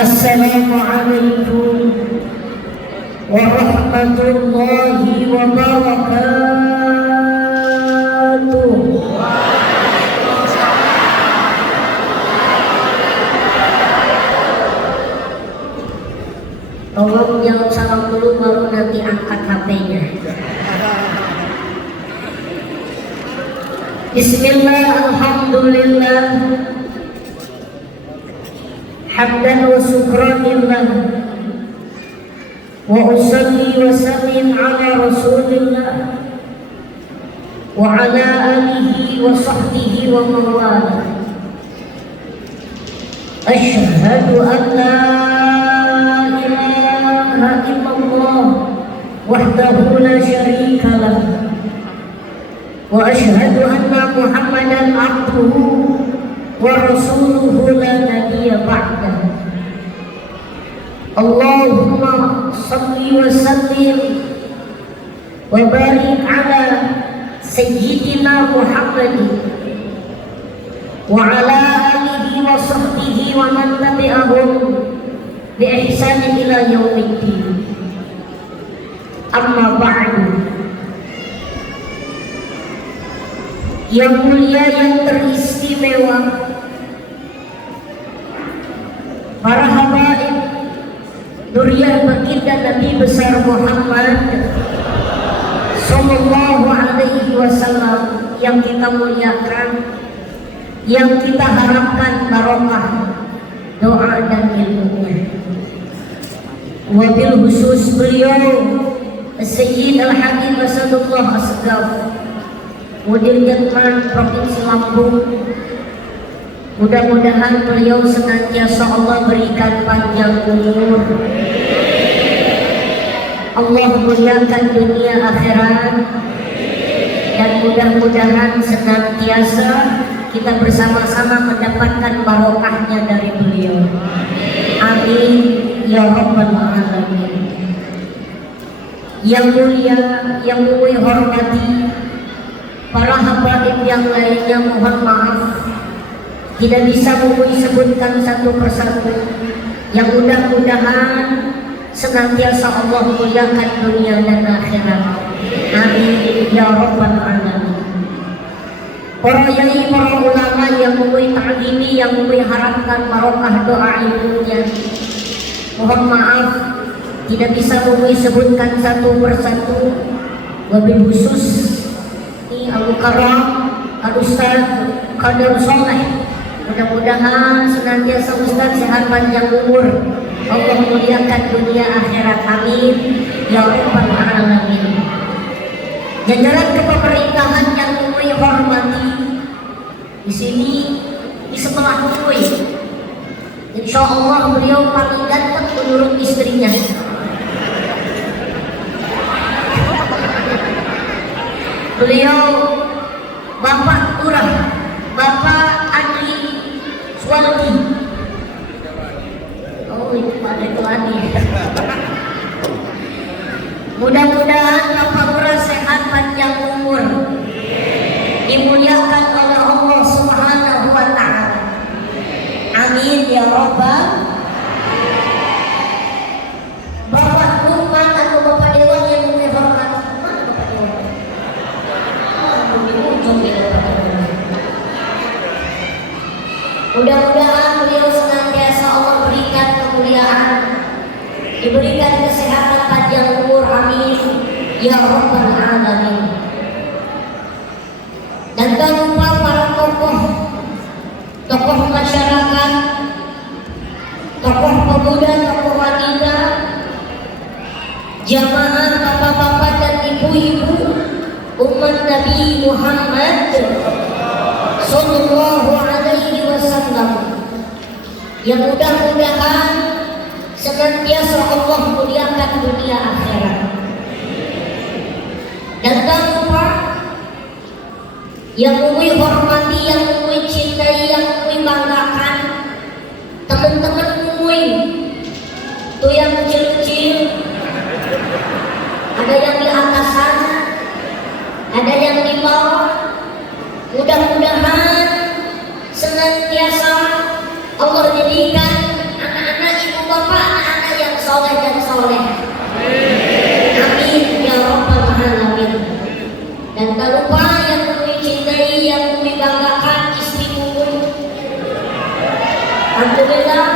Assalamualaikum warahmatullahi wabarakatuh. Tolong jawab salam dulu baru nanti angkat HP-nya. Bismillah, alhamdulillah, hamdan wa syukranillah, wa usalli wa sallim ala rasulillah wa ala alihi wa sahbihi wa mawala. Asyhadu an la ilaha illallah wahdahu la syarika lah, wa asyhadu anna Muhammadan abduhu wa rasuluhu la nabiyya ba'dah. Allahumma salli wa sallim wa barik ala sayyidina Muhammadin wa ala alihi wa sahbihi wa man tabi'ahum bi ihsanin ila yaumiddin. Amma ba'du. Yang mulia, yang teristimewa, para habaib Duriyah baginda Nabi besar Muhammad Sallallahu alaihi wasallam yang kita muliakan, yang kita harapkan barokah doa dan ilmunya. Wabil khusus beliau Sayyid Al-Hakim Asadullah Asgaf, Mudir Jatman Provinsi Lampung. Mudah-mudahan beliau senantiasa Allah berikan panjang umur, Allah muliakan dunia akhirat, dan mudah-mudahan senantiasa kita bersama-sama mendapatkan barokahnya dari beliau. Amin ya rabbal alamin. Yang mulia, yang kami hormati, para habaib yang lainnya, mohon maaf tidak bisa kami sebutkan satu persatu. Yang mudah-mudahan senantiasa Allah muliakan dunia dan akhirat. Amin ya rabbal alamin. Para yai, para ulama yang kami ta'limi, yang kami harapkan barokah doa ilmunya, mohon maaf tidak bisa kami sebutkan satu persatu. Wabil khusus Abu Karam, Al-Ustaz Qadir Soleh, mudah-mudahan senantiasa Ustaz sehat panjang umur, Allah muliakan dunia akhirat. Amin ya rabbal alamin. Jajaran kepemerintahan yang kami hormati di sini, di sebelah kami, insya Allah beliau paling ganteng menurut istrinya. Beliau Bapak Lurah, Bapak Adi Swaldi. Oh, itu Pak Deklani. Mudah-mudahan Bapak Lurah sehat panjang umur, dimuliakan oleh Allah Subhanahu wa ta'ala. Amin ya rabbal. Bapak Lukman atau Bapak Dewan yang kami hormati, mana Bapak Dewan? Mudah-mudahan beliau senantiasa Allah berikan kemuliaan, diberikan kesehatan panjang umur. Amin ya rabbal alamin. Dan tak lupa para tokoh masyarakat, tokoh pemuda, tokoh wanita, jamaah, bapak-bapak dan ibu-ibu umat Nabi Muhammad Sallallahu alaihi wasallam, yang mudah-mudahan senantiasa Allah muliakan dunia akhirat. Dan tak lupa yang kami hormati, yang kami cintai, yang kami banggakan, teman-teman kami tuh yang kecil-kecil, ada yang di atas sana, ada yang di bawah. Mudah-mudahan senantiasa Allah jadikan anak-anak ibu soleh dan soleh. Amin ya rabbal alamin. Dan tak lupa yang kami cintai, yang kami banggakan, istri Mumun. Alhamdulillah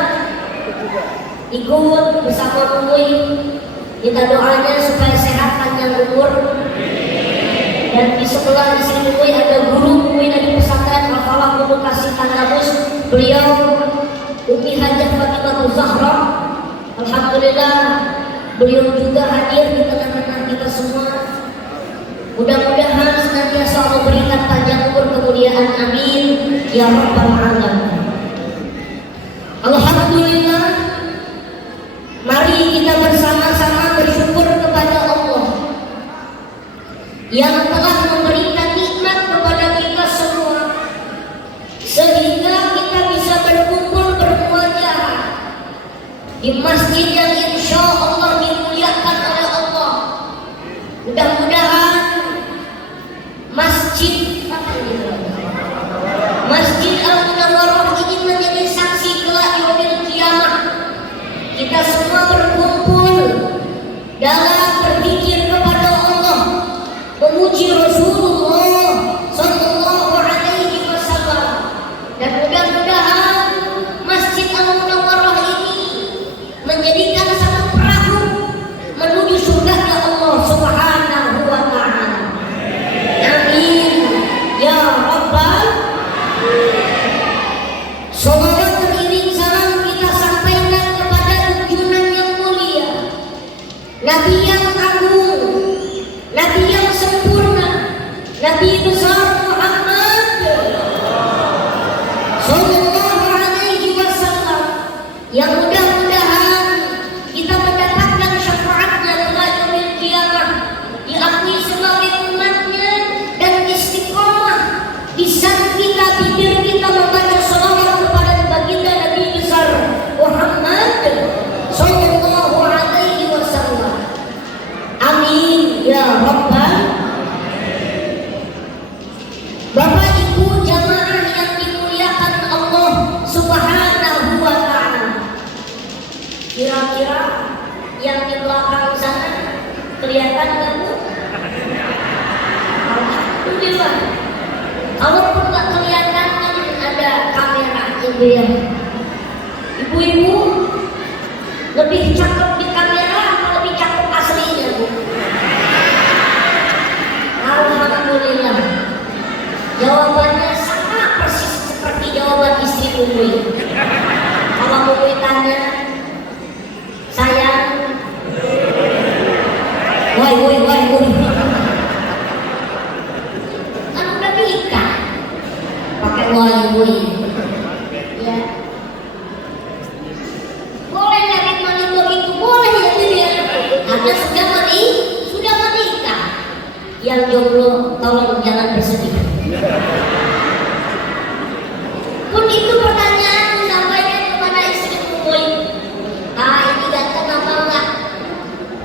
ikut bersama Mumun. Kita doanya supaya sehat panjang umur. Dan di sebelah istri Mumun ada guru Mumun dari pesantren Al-Falah Edukasi Tanabus. Beliau Umi Hajah Fatimah Zahra. Alhamdulillah beliau juga hadir di tengah-tengah kita semua. Mudah-mudahan senantiasa Allah berikan panjang umur kemuliaan, amin ya rabbal alamin. Alhamdulillah, mari kita bersama-sama bersyukur kepada Allah yang telah memberikan nikmat kepada kita semua, sehingga kita bisa berkumpul bermuajah di masjid yang insya Allah dimuliakan oleh Allah. Mudah-mudahan Masjid Al-Munawwarah ini menjadi saksi kelak yaumil qiyamah. Kita semua berkumpul dalam berzikir kepada Allah, memuji Rasulullah sallallahu alaihi wasallam. Dan mudah-mudahan Masjid Al-Munawwarah ini menjadikan satu perahu menuju surga Allah Subhanahu wa ta'ala. Amin ya rabbal. Salawat beriring salam kita sampaikan kepada junjungan yang mulia, Nabi yang agung, Nabi yang sempurna, Nabi besar Muhammad sallallahu alaihi wasallam, yang mudah-mudahan kita mendapatkan syafaatnya kelak yaumil qiyamah, diakui sebagai umatnya, dan istiqomah di saat kita bibir kita membaca salawat kepada baginda Nabi besar Muhammad sallallahu alaihi wasallam. Amin ya rabbal. Bapak Ibu jamaah yang dimuliakan Allah Subhanahu wa ta'ala, kira-kira yang di belakang sana kelihatan nggak Bu? Alhamdulillah. Kalaupun nggak kelihatan kan ada kamera Ibu ya. Ibu-ibu lebih cakep di kamera atau lebih cakep aslinya Bu? Alhamdulillah. Jawabannya sama persis seperti jawaban istri Ibu. Kalau Ibu tanya, sayang, woi, kan udah nikah, pakai woi, ya. Boleh nggak menikmati begitu? Boleh ya dia. Anda sudah menikah. Yang jomblo tolong jangan bersedih. Pun itu pertanyaan disampaikan kepada istri Mumun. Ini ganteng apa enggak?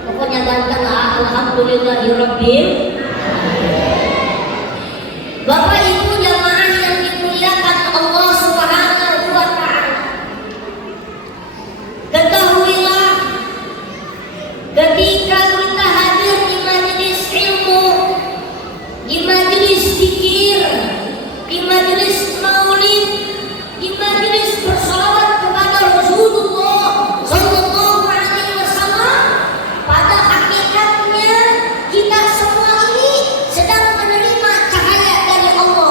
Pokoknya ganteng lah. Alhamdulillahirabbil. Bapak Ibu jamaah yang dimuliakan Allah Subhanahu wa ta'ala, ketahuilah ketika kita hadir di majelis ilmu, di majelis zikir, di majelis maulid, di majelis bersalawat kepada Rasulullah sallallahu alaihi wasallam, pada hakikatnya kita semua ini sedang menerima cahaya dari Allah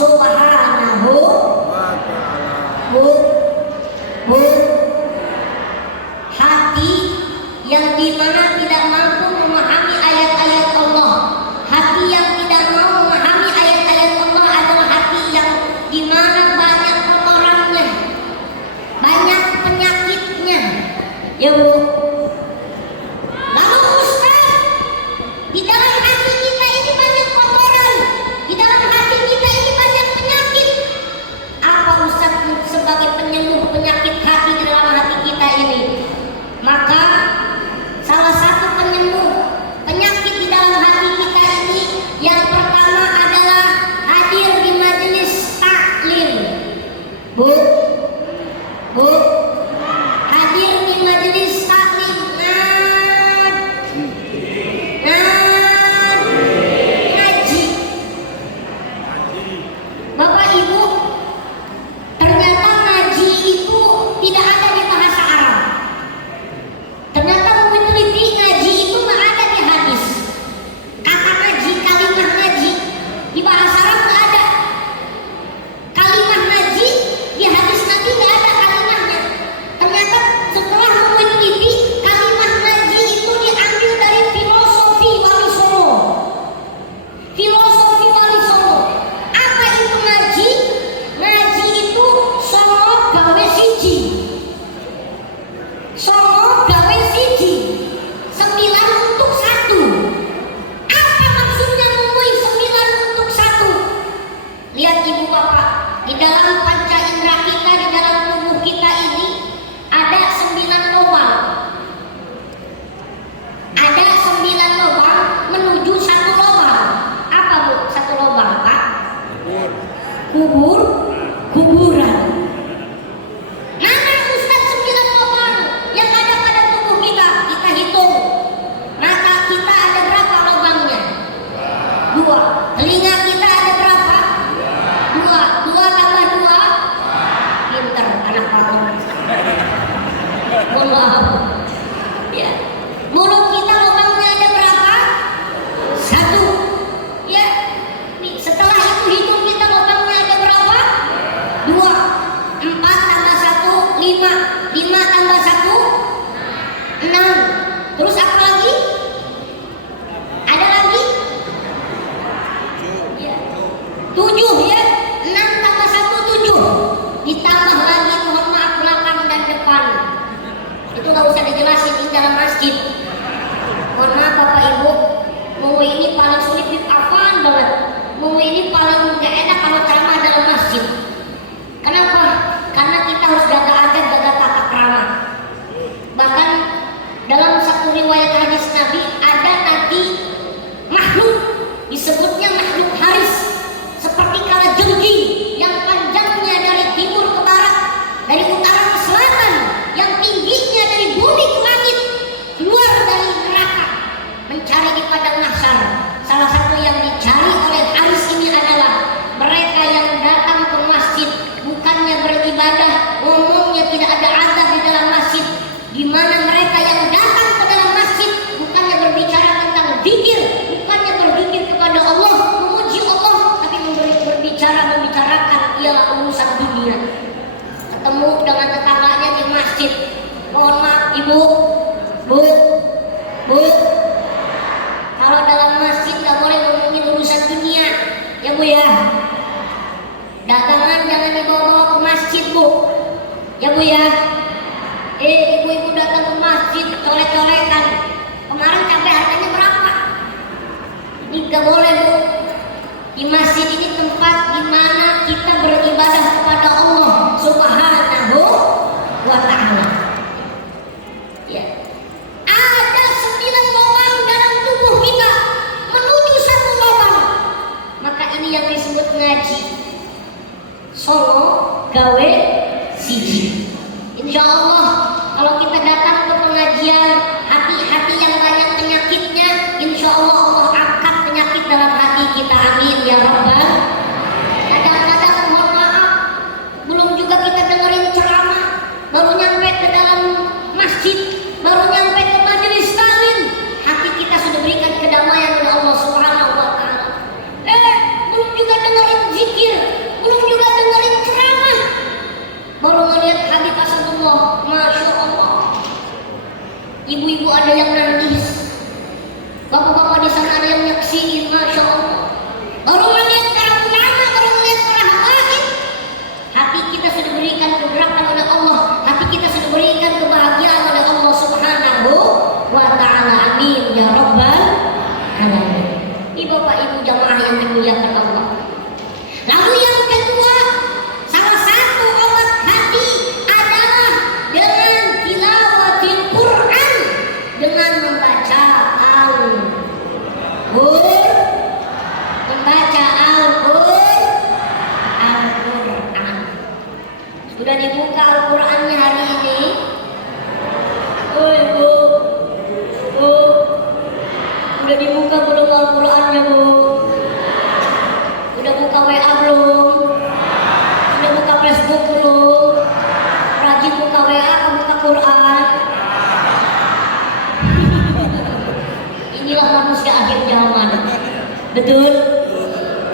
Subhanahu bu, bu, hati yang dimana tidak mampu memahami ayat-ayat Allah, hati yang tidak mau memahami ayat-ayat Allah adalah hati yang dimana banyak kotorannya, banyak penyakitnya, ya bu. Lalu Ustaz, di dalam hati kita ini banyak kotoran, di dalam hati kita ini banyak penyakit. Apa Ustaz sebagai penyembuh penyakit hati di dalam hati kita ini? Maka salah satu penyembuh penyakit di dalam hati kita ini yang pertama adalah hadir di majelis taklim. Bu, bu, hadir di majelis taklim. Ngaji. Bapak Ibu, ternyata ngaji itu tidak ada di bahasa Arab. Ternyata meneliti ngaji itu nggak ada di hadis. Kata ngaji, kalimat ngaji di bahasa Arab nggak ada. Kalimat ngaji di hadis Nabi nggak ada kalimatnya. Ternyata setelah meneliti, kalimat ngaji itu diambil dari filosofi Wali Songo. Filosofi Wali Songo. Apa itu ngaji? Ngaji itu songo gawe siji. Songo gawe siji, 9 untuk 1. Apa maksudnya ngomong 9 untuk 1? Lihat ibu bapak, di dalam panca indera kita, di dalam tubuh kita ini ada 9 lubang. Ada 9 lubang menuju 1 lubang. Apa bu? 1 lubang pak? Kubur, kuburan. Mana Ustaz 9 lubang yang ada pada tubuh kita? Kita hitung. Mata kita ada berapa lubangnya? 2. Telinga kita ada berapa? 2. 2 tambah 2? Pinter anak bapak. Mohon maaf. Ya. Mulut kita lubangnya ada berapa? 1. Ya. Setelah itu hitung kita lubangnya ada berapa? 2. 4 tambah 1 5. 5 tambah 1 6. Terus apa lagi? Ada lagi? Ya. 7 ya. 6 tambah 1 7. Ditambah lagi mohon maaf belakang dan depan. Itu nggak usah dijelasin di dalam masjid. Mohon maaf Bapak Ibu, mau ini paling sulit dihafal banget. Mau ini paling nggak enak kalau ceramah dalam masjid. Kenapa? Karena kita harus jaga adab, jaga tata krama. Bahkan dalam satu riwayat hadis Nabi ada nanti makhluk, disebutnya makhluk haris, seperti kala jengking yang panjangnya dari timur ke barat, dari utara ke selatan, yang tingginya dari bumi ke langit, keluar dari neraka mencari di padang mahsyar. Salah satu yang dicari oleh haris ini adalah mereka yang datang ke masjid bukannya beribadah, ngomongnya tidak ada azab di dalam masjid, di mana mereka yang datang ke dalam masjid bukannya berbicara tentang zikir, bukannya berzikir kepada Allah, memuji Allah, tapi membicarakan ialah urusan dunia. Ketemu dengan tetangganya di masjid, mohon maaf ibu, bu, kalau dalam masjid nggak boleh ngomongin urusan dunia, ya bu ya. Dagangan jangan dibawa ke masjid bu, ya bu ya. Ibu-ibu datang ke masjid colek-colekan. Kemarin cabai harganya berapa? Ini nggak boleh bu. Di masjid ini tempat di mana kita beribadah kepada Allah Subhanahu wa Ta'ala. Ya. Ada 9 lubang dalam tubuh kita menuju 1 lubang. Maka ini yang disebut ngaji. Songo gawe siji. Insya Allah kalau kita datang ke pengajian, hati-hati yang banyak penyakitnya, insya Allah Allah angkat penyakit dalam hati kita. Amin ya Rabbal. Kadang-kadang mohon maaf, belum juga kita dengerin ceramah, baru nyampe ke dalam masjid, baru nyampe ke majelis taklim, hati kita sudah berikan kedamaian oleh Allah Subhanahu wa Ta'ala. Belum juga dengerin zikir, jamaah yang dimuliakan Allah. Lalu yang kedua, salah satu obat hati adalah dengan tilawatil Quran, dengan membaca Al-Quran. Sudah dibuka Al-Qurannya hari ini? Bu, udah dibuka belum Al-Qurannya, Bu? Udah buka WA belum? Udah buka Facebook belum? Rajin buka WA atau buka Quran? Inilah manusia akhir zaman. Betul?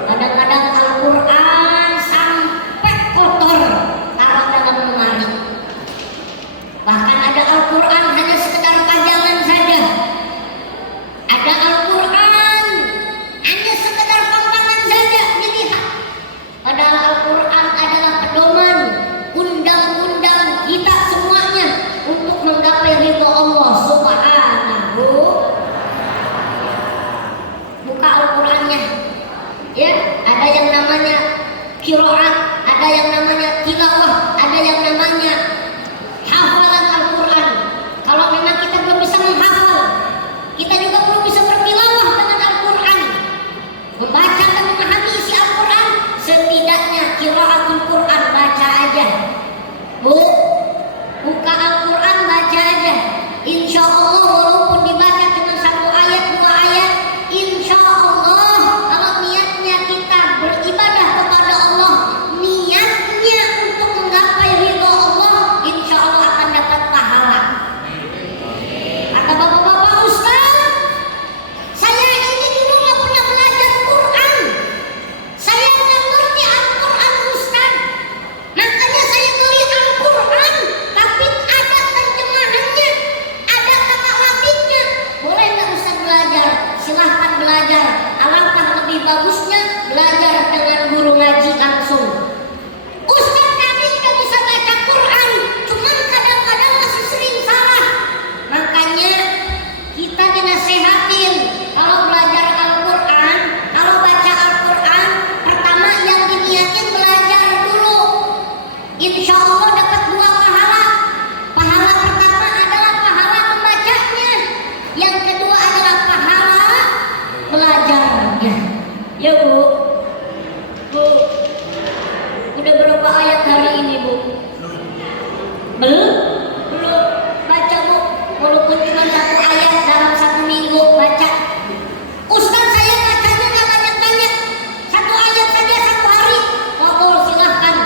Kadang-kadang Al-Quran sampai kotor taruh dalam lemari. Bahkan ada Al-Quran hanya sekedar pajangan saja. Ada Al-Quran hanya sekedar pampanan saja dilihat. Padahal Al-Quran adalah pedoman, undang-undang kita semuanya untuk menggapai ridho Allah Subhanahu. Buka Al-Qurannya, ya. Ada yang namanya qiraat, ada yang namanya tilawah, ada yang namanya hafalan Al-Quran. Kalau memang kita belum bisa menghafal, kita juga belum bisa bertilawah dengan Al-Quran, membaca dan memahami isi Al-Quran, setidaknya qiraatul Quran, baca aja. Buka Al-Quran, baca aja. Insya Allah walaupun dibaca cuma 1 ayat 2 ayat, insya Allah kalau niatnya kita beribadah kepada Allah, niatnya untuk menggapai ridho Allah, insya Allah akan dapat pahala. Kata bapak-bapak, Ustaz, saya ini dulu nggak pernah belajar Quran, saya nggak ngerti Al-Quran, Ustaz. Makanya saya beli Al-Quran, tapi ada terjemahannya, ada kata labiknya. Boleh nggak Ustaz belajar? Silahkan belajar. Alangkah lebih bagusnya belajar dengan guru ngaji langsung. Ustaz, kami udah bisa baca Quran, cuman kadang-kadang masih sering salah. Makanya kita dinasehatin kalau belajar Al-Quran, kalau baca Al-Quran, pertama yang diniatin belajar dulu. Insya Allah dapat 2 pahala. Pahala pertama adalah pahala membacanya, yang kedua adalah pahala belajarnya. Ya Bu, udah berapa ayat hari ini Bu? Belum baca Bu, walaupun cuma 1 ayat dalam 1 minggu baca. Ustaz, saya bacanya nggak banyak-banyak, 1 ayat saja 1 hari. Ngobrol silahkan.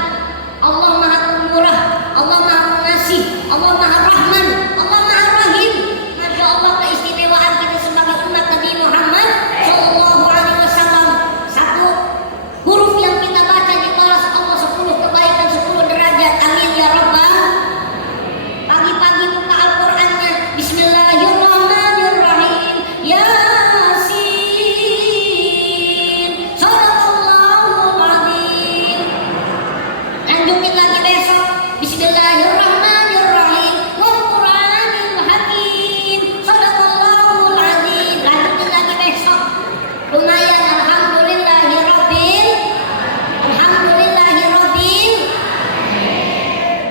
Allah Maha Pemurah, Allah Maha Pengasih, Allah Maha Rahman, Allah Maha Rahim. Masya Allah, keistimewaan kita sebagai umat Nabi Muhammad Sallallahu Alaihi Wasallam. 1 huruf yang kita baca dibalas Allah 10 kebaikan, 10 derajat. Amin ya Rabbal. Pagi-pagi buka Al-Qurannya, Bismillahirrahmanirrahim, Yasin, Shadaqallahul Adzim. Lanjutin lagi besok, Bismillahirrahmanirrahim, Wal Qur'anil Hakim, Shadaqallahul Adzim. Lanjutin lagi besok. Lumayan, Alhamdulillahirabbil.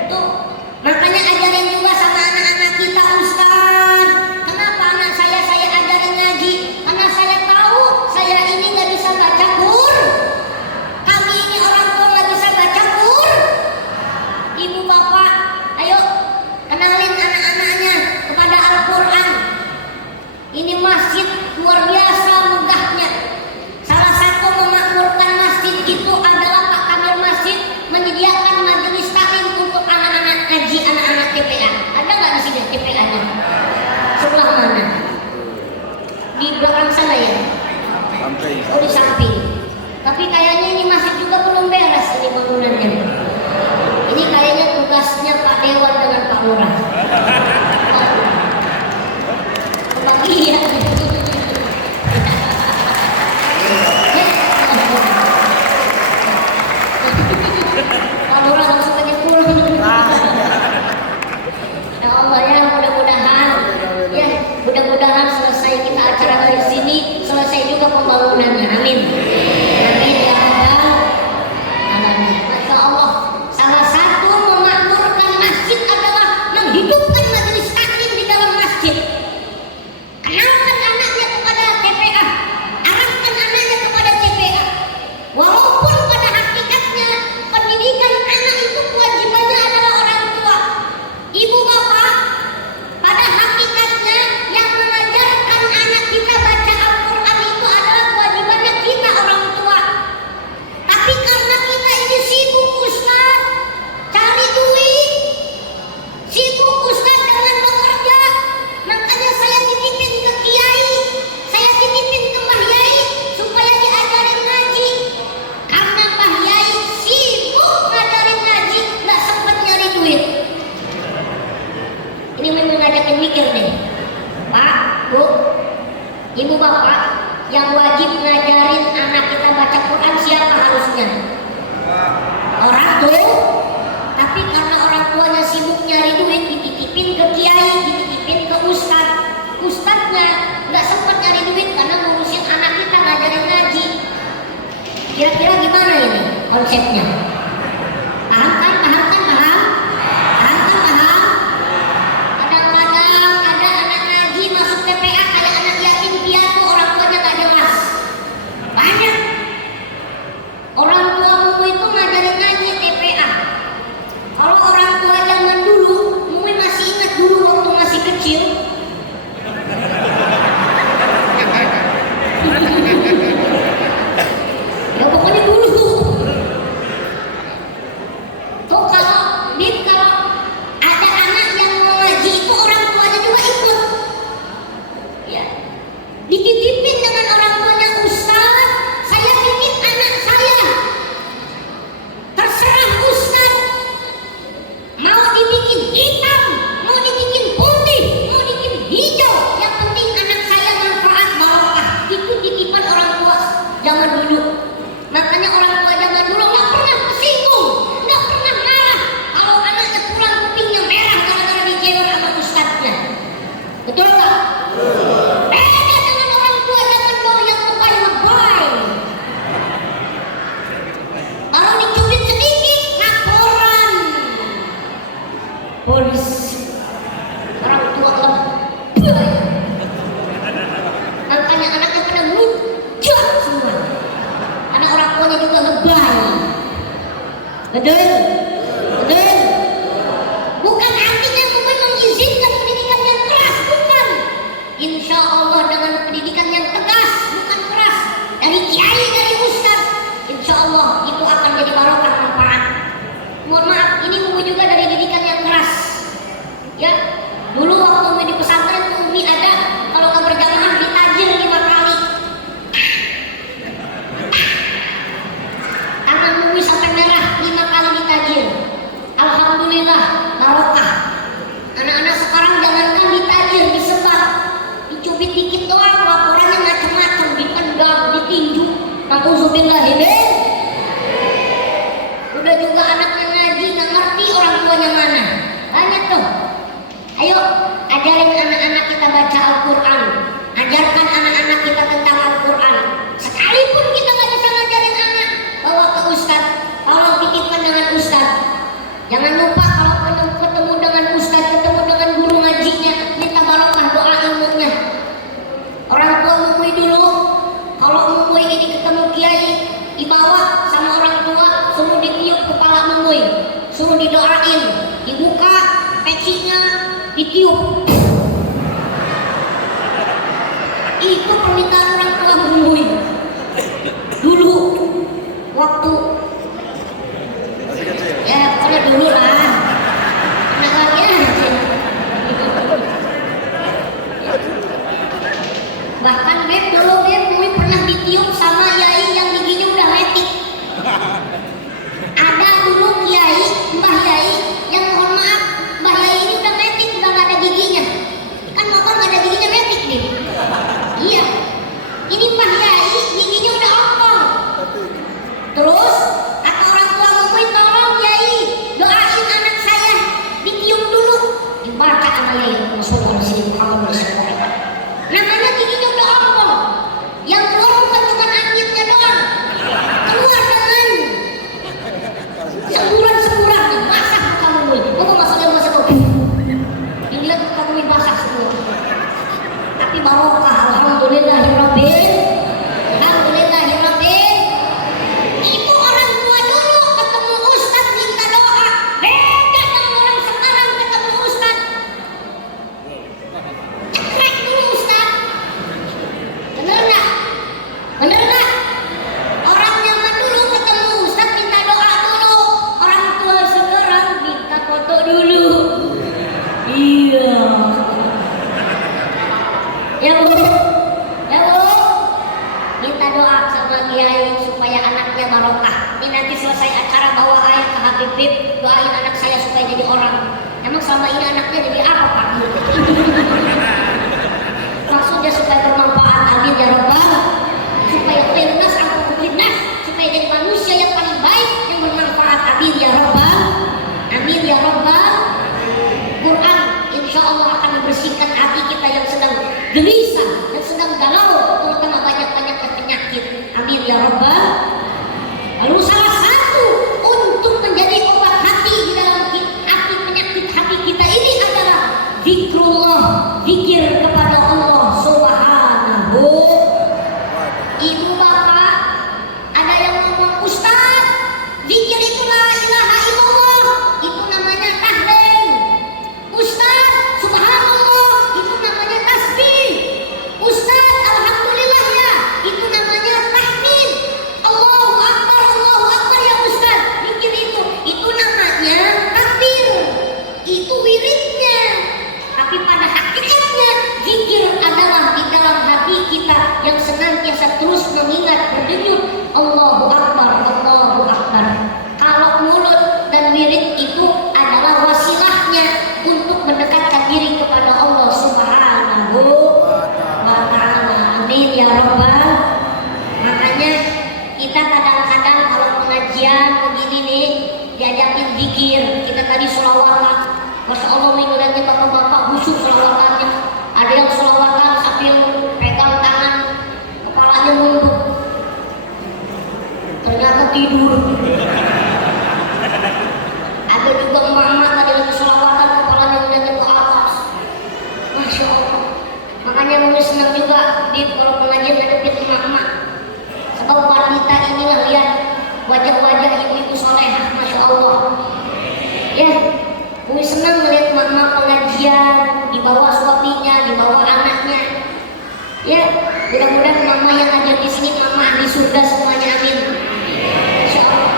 Tuh, makanya ajarin juga sama anak-anak kita, Ustaz. Kenapa anak saya ajarin ngaji? Karena saya tahu saya ini nggak bisa baca Quran. Kami ini orang tua nggak bisa baca Quran. Ibu bapak, ayo kenalin anak-anaknya kepada Al-Quran. Ini masjid luar biasa megahnya. Salah satu memakmurkan masjid itu adalah Pak Kamil Masjid menyediakan majelis taklim untuk anak-anak ngaji, anak-anak TPA. Ada nggak di sini TPA-nya? Sebelah mana? Di belakang sana ya? Oh, di samping. Tapi kayaknya ini masjid juga belum beres ini bangunannya. Ini kayaknya tugasnya Pak Dewan dengan Pak Lurah. Kebagian. Pak Lurah langsung pengen pulang. Ya Allah, ya mudah-mudahan, ya mudah-mudahan selesai kita acara dari sini, selesai juga pembangunannya. Amin. Betul. Tapi karena orang tuanya sibuk nyari duit, dititipin ke kiai, dititipin ke ustadznya nggak sempat nyari duit karena ngurusin anak kita ngajarin ngaji. Kira-kira gimana ini konsepnya? Paham kan? Kadang-kadang ada anak ngaji masuk TPA kayak anak yatim piatu, orang tuanya nggak jelas. Banyak orang tuamu itu ngajarin ngaji TPA. Kalau orang tua zaman dulu, mungkin masih ingat dulu waktu masih kecil. Ya pokoknya dulu. Tuh kalau ada anak yang mau ngaji itu orang tuanya juga ikut. Ya. Dititipin dengan orang tuanya, Ustaz, saya titip anak saya. Terserah Ustaz. Mau dibikin hitam, mau dibikin putih, mau dibikin hijau. Yang penting anak saya manfaat barokah. Itu titipan orang tua zaman dulu. Makanya orang tua zaman dulu nggak pernah tersinggung, nggak pernah marah kalau anaknya pulang kupingnya merah gara-gara dijewer sama ustadznya. Betul nggak? Beda dengan orang tua zaman dulu yang lebay. Kalau dicubit sedikit, laporan polisi. Orang tua lebay. Makanya anaknya pada mujak semua. Karena orang tuanya juga lebay. Betul? Bukan artinya Umi mengizinkan pendidikan yang keras, bukan. Insya Allah dengan pendidikan yang tegas, bukan keras, dari kiai, dari ustaz, insya Allah itu akan jadi barokah manfaat. Mohon maaf, ini Umi juga dari didikan yang keras. Ya, dulu waktu Umi di pesantren, Umi ada kalau nggak berjamaah ditajir 5 kali. Tangan Umi sampai merah 5 kali ditajir. Alhamdulillah barokah. Anak-anak sekarang jangankan ditajir, disebar, dicubit dikit doang laporannya macam-macam, ditendang, ditinju. Nauzubillahi. Udah juga anaknya ngaji nggak ngerti orang tuanya mana. Banyak tuh. Ayo ajarin anak-anak kita baca Al-Quran. Ajarkan anak-anak kita tentang Al-Quran. Sekalipun kita nggak bisa ngajarin anak, bawa ke ustaz. Tolong titipkan dengan ustaz. Jangan lupa kalau ketemu dengan ustaz, ketemu dengan guru ngajinya, minta barokah doa ilmunya. Orang tua Mumui dulu, kalau Mumui ini ketemu kiai, dibawa sama orang tua, suruh ditiup kepala Mumui, suruh didoain, dibuka pecinya, ditiup. Itu permintaan orang tua Mumui dulu waktu ya pokoknya dulu lah, anak lagi aja. Bahkan Beb dulu Mumui pernah ditiup sama yai yang giginya udah metik. Ada dulu kiai, mbah yai yang mohon maaf, mbah yai ini udah metik, udah gak ada giginya. Kan motor gak ada giginya metik nih. Iya, ini mbah yai giginya udah ompong. Terus kata orang tua Mumui, tolong yai doain anak saya, ditiup dulu, dibaca sama yai Rasulullah Muhammad SAW. Namanya giginya udah ompong, yang keluar bukan cuma angitnya doang, keluar dengan semburan-semburan basah muka Mumui. Masa kok dilihat muka Mumui basah semua. Tapi barokah, alhamdulillahirabbil. Itu orang tua dulu ketemu ustaz minta doa, beda dengan orang sekarang ketemu ustaz cekrek dulu ustaz. Bener nggak? Orang zaman dulu ketemu ustaz minta doa dulu, orang tua sekarang minta foto dulu. Iya. Ya bu, minta doa sama kiai supaya anaknya barokah. Ini nanti selesai acara bawa air ke Habib, doain anak saya supaya jadi orang. Emang selama ini anaknya jadi apa Pak? Maksudnya supaya bermanfaat, amin ya rabbal, supaya khairnas, supaya jadi manusia yang paling baik yang bermanfaat, amin ya Rabbal. Lalu salah satu untuk menjadi obat hati di dalam hati, penyakit hati kita ini adalah zikrullah, zikir kepada Allah Subhanahu. Ibu bapak, ada yang ngomong, Ustaz, zikir itu la ilaha illallah, itu namanya tahlil. Ustaz, subhanallah, itu namanya tasbih. Ustaz, alhamdulillah ya, itu namanya tahmid. Allahu akbar ya Ustaz. Zikir itu namanya takbir. Itu wiridnya. Tapi pada hakikatnya zikir adalah di dalam hati kita yang senantiasa terus mengingat berdenyut Allahu akbar, Allahu akbar. Kalau mulut dan wirid itu adalah wasilahnya untuk mendekatkan diri kepada Allah Subhanahu wa ta'ala. Amin ya rabbal. Makanya kita kadang-kadang kalau pengajian begini nih diajakin zikir, kita tadi sholawatan. Masya Allah, menggunakan bapak-bapak khusyuk sholawatannya. Ada yang sholawatan sambil pegang tangan, kepalanya nunduk, ternyata tidur. Ada juga mama tadi lagi sholawatan, kepalanya udah ke atas. Masya Allah. Makanya mami senang juga di kalau pengajian ngadepin emak-emak. Sebab wanita inilah lihat wajah-wajah ibu-ibu solehah, Masya Allah. Ya, Umi senang melihat mama pengajian, dibawa suaminya, dibawa anaknya. Ya, mudah-mudahan mama yang ada di sini, mama ahli surga semuanya, amin. Insya Allah.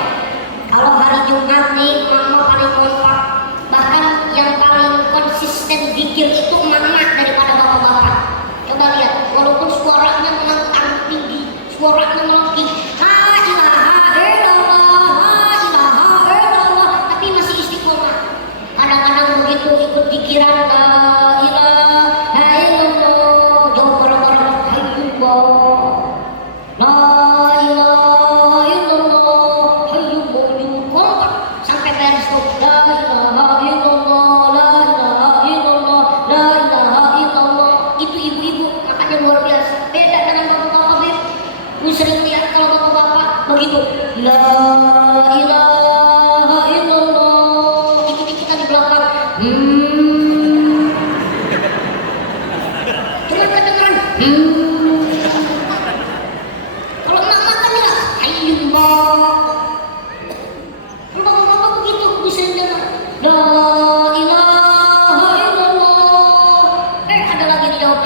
Kalau hari Jumat nih, mama paling kompak. Bahkan yang paling konsisten zikir itu mama daripada bapak-bapak. Coba lihat, walaupun suaranya melengkang tinggi, suaranya melengking, la ilaha illallah, la ilaha illallah, tapi masih istiqomah. Kadang-kadang begitu ikut pikiran la ilaha illallah, jauh barang-barang hayyullah, la ilaha illallah, hayyullah, kompak sampai beres tuh, la ilaha illallah, la ilaha illallah, la ilaha illallah. Itu ibu-ibu, makanya luar biasa. Beda dengan bapak-bapak, Beb. Gue sering lihat kalau bapak-bapak begitu, la ilaha illallah, kita di belakang, cuma kedengeran, kalau emak makan ya, hayyullah. Kalau bapak-bapak begitu, gue sering dengar, la ilaha illallah. Ada lagi dijawab,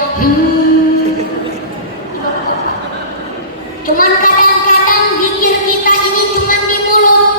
cuman kadang-kadang zikir kita ini cuman di mulut,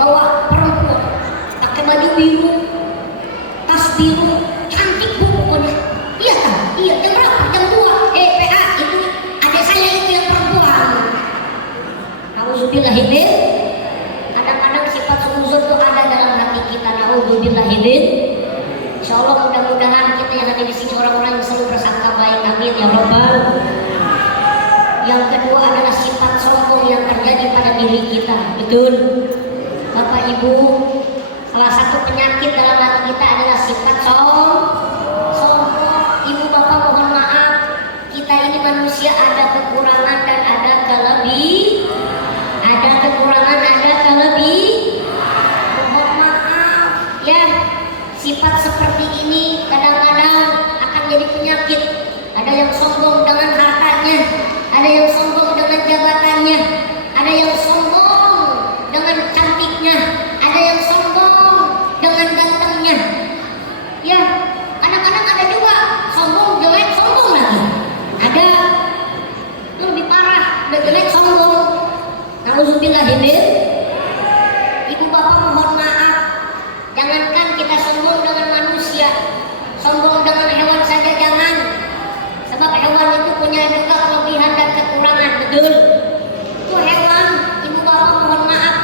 bawa perempuan pakai baju biru, tas biru, cantik bu pokoknya. Iya kan? Iya, jam berapa? Jam 2. PA itu adik saya itu yang perempuan. Nauzubillahimin. Kadang-kadang sifat suuzon itu ada dalam hati kita. Nauzubillahimin. Insyaallah mudah-mudahan kita yang ada di sini orang-orang yang selalu bersangka baik. Amin ya rabbal. Yang kedua adalah sifat sombong yang terjadi pada diri kita. Betul, Bapak Ibu. Salah satu penyakit dalam hati kita adalah sifat sombong. Ibu bapak mohon maaf, kita ini manusia ada kekurangan dan ada kelebihan. Ada kekurangan, ada kelebihan. Mohon maaf ya, sifat seperti ini kadang-kadang akan jadi penyakit. Ada yang sombong dengan hartanya, ada yang sombong dengan jabatannya, ada yang sombong dengan cantiknya, ada yang sombong dengan gantengnya. Ya, kadang-kadang ada juga sombong jelek, sombong lagi. Ada lebih parah, udah jelek sombong. Nauzubillahimin. Ibu bapak mohon maaf, jangankan kita sombong dengan manusia, sombong dengan hewan saja jangan. Sebab hewan itu punya juga kelebihan dan kekurangan. Betul, itu hewan. Ibu bapak mohon maaf,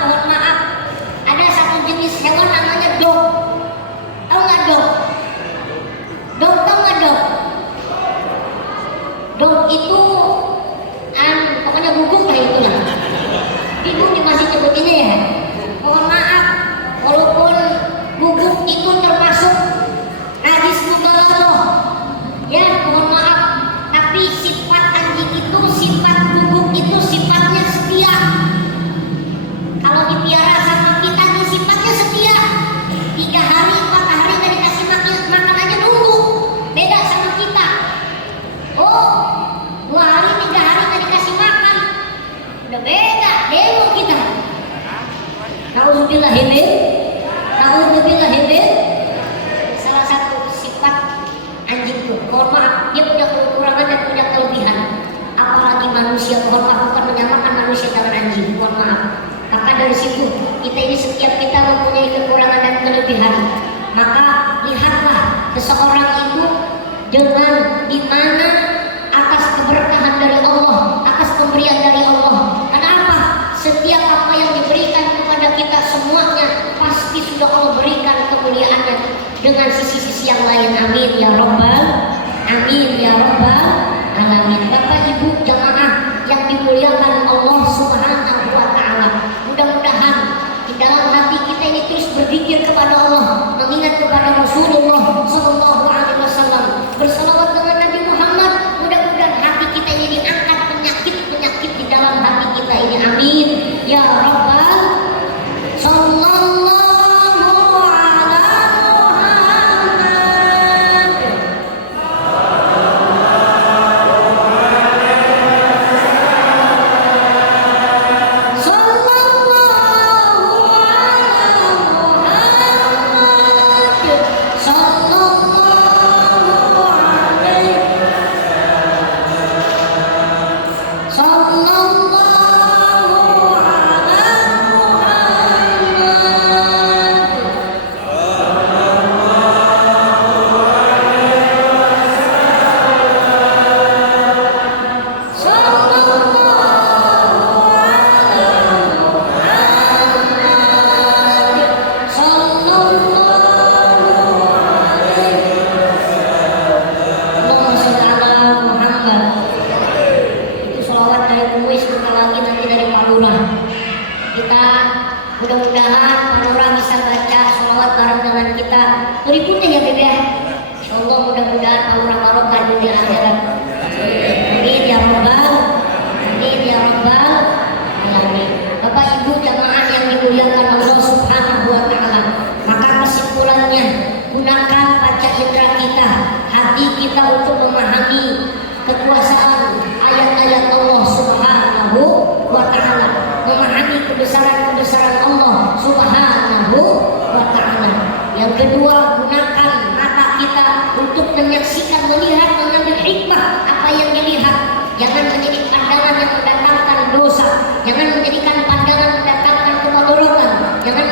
ada satu jenis hewan namanya dog. Tahu nggak dog? Tahu nggak dog? Dog itu pokoknya guguk lah itulah. Ibu masih nyebutinnya ya. Mohon maaf, walaupun guguk itu termasuk najis mughalladhah, ya mohon maaf. Tapi sifat anjing itu, sifat guguk itu sifatnya setia. Kalau dipiara sama kita, ini sifatnya setia. 3 hari, 4 hari nggak dikasih makan aja nunggu. Beda sama kita. Oh, 2 hari, 3 hari nggak dikasih makan, udah beda, demo kita. Nauzubillahimin. Salah satu sifat anjing itu, mohon maaf, dia punya kekurangan dan punya kelebihan. Apalagi manusia, mohon maaf, bukan menyamakan manusia dengan anjing, mohon maaf. Maka dari situ kita ini setiap kita mempunyai kekurangan dan kelebihan. Maka lihatlah seseorang itu dengan dimana atas keberkahan dari Allah, atas pemberian dari Allah. Kenapa? Setiap apa yang diberikan kepada kita semuanya pasti sudah Allah berikan kemuliaannya dengan sisi-sisi yang lain. Amin ya rabbal alamin. Bapak Ibu jamaah yang dimuliakan Allah Subhanahu wa taala, mudah-mudahan di dalam hati kita ini terus berzikir kepada Allah, mengingat kepada Rasulullah sallallahu alaihi wasallam, bersalawat dengan Nabi Muhammad. Mudah-mudahan hati kita ini diangkat penyakit-penyakit di dalam hati kita ini. Amin ya rabbal. Sallallahu ala Muhammad. Mudah-mudahan Pak Lurah bisa baca sholawat bareng dengan kita berikutnya ya Beb ya. Insyaallah mudah-mudahan Pak Lurah barokah dunia akhirat. Amin ya rabbal alamin. Bapak Ibu jamaah yang dimuliakan Allah Subhanahu wa taala, maka kesimpulannya gunakan panca indera kita, hati kita untuk memahami kekuasaan ayat-ayat Allah Subhanahu wa taala, memahami kebesaran-kebesaran Allah Subhanahu wa taala. Yang kedua, gunakan mata kita untuk menyaksikan, melihat, mengambil hikmah apa yang dilihat. Jangan menjadi pandangan yang mendatangkan dosa, jangan menjadikan pandangan mendatangkan kemadharatan, jangan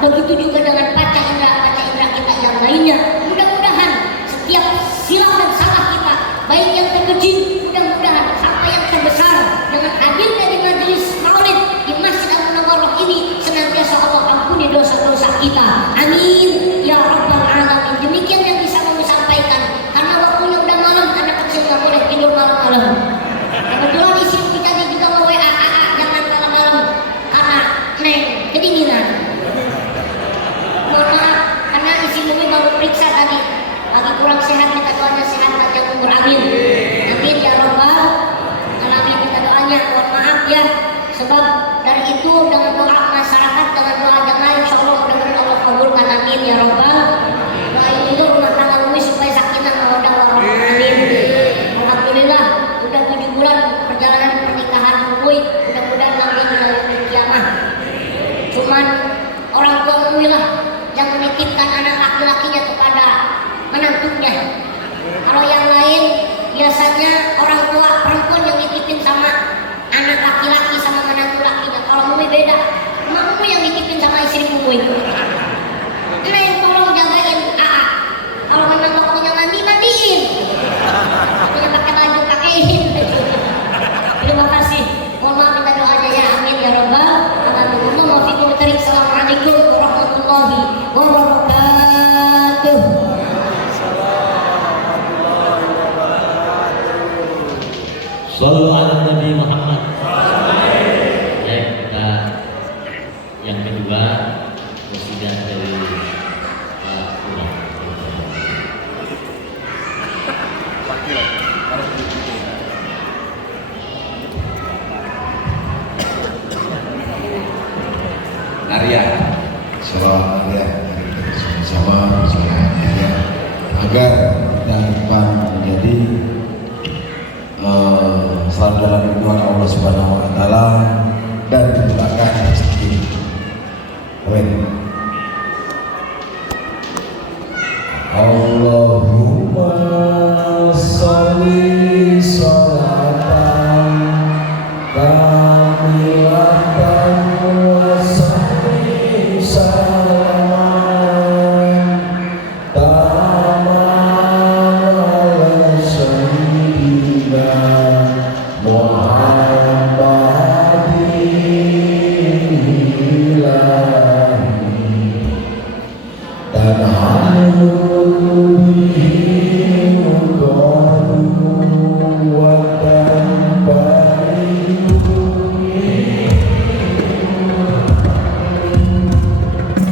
begitu juga dengan panca indera kita yang lainnya. Mudah-mudahan setiap silap dan salah kita, baik yang terkecil, mudah-mudahan apa yang terbesar dengan hadirnya di majelis maulid di Masjid Al-Munawwarah ini senantiasa Allah ampuni dosa-dosa kita. Amin ya rabbal alamin. Demikian yang bisa kami sampaikan, karena waktunya udah malam, anak kecil nggak boleh tidur malam-malam. Kebetulan istri kita ini juga mau WA, jangan malam-malam karena neng kedinginan. Mohon maaf karena istri Mumi baru periksa tadi, lagi kurang sehat, minta doanya sehat panjang umur. Amin. Amin ya rabbal alamin. Minta doanya, mohon maaf ya, sebab dari itu dengan doa masyarakat, dengan doa jamaah, insya Allah mudah-mudahan Allah kabulkan. Amin ya rabbal. Doain itu rumah tangga Mumi supaya sakinah mawaddah warahmah. Amin. Alhamdulillah udah 7 bulan perjalanan pernikahan Mumi, mudah-mudahan nanti di yaumil kiamah. Cuman orang tua Mumi lah yang menitipkan anak laki-lakinya kepada menantunya. Kalau yang lain biasanya orang tua perempuan yang nitipin sama anak laki-laki sama menantu lakinya. Kalau Mumi beda, Mumi yang nitipin sama istri Mumi. Neng tolong jagain AA. Kalau memang waktunya mandi, mandiin. Waktunya pakai baju, pakaiin. Terima kasih. Mohon maaf minta doanya ya. Amin ya rabbal alamin. Assalamualaikum warahmatullahi wabarakatuh. Sallu ala Nabi Muhammad. Ya, kita yang kedua wasiat dari Pak Lurah. Narya, salam Narya, sama-sama Narya, agar kita depan menjadi selalu dalam lindungan Allah Subhanahu Wa Taala dan dimudahkan rezeki. Amin. Allahumma sholli sholatan kamilatan wa sallim salaman taman ala sayyidina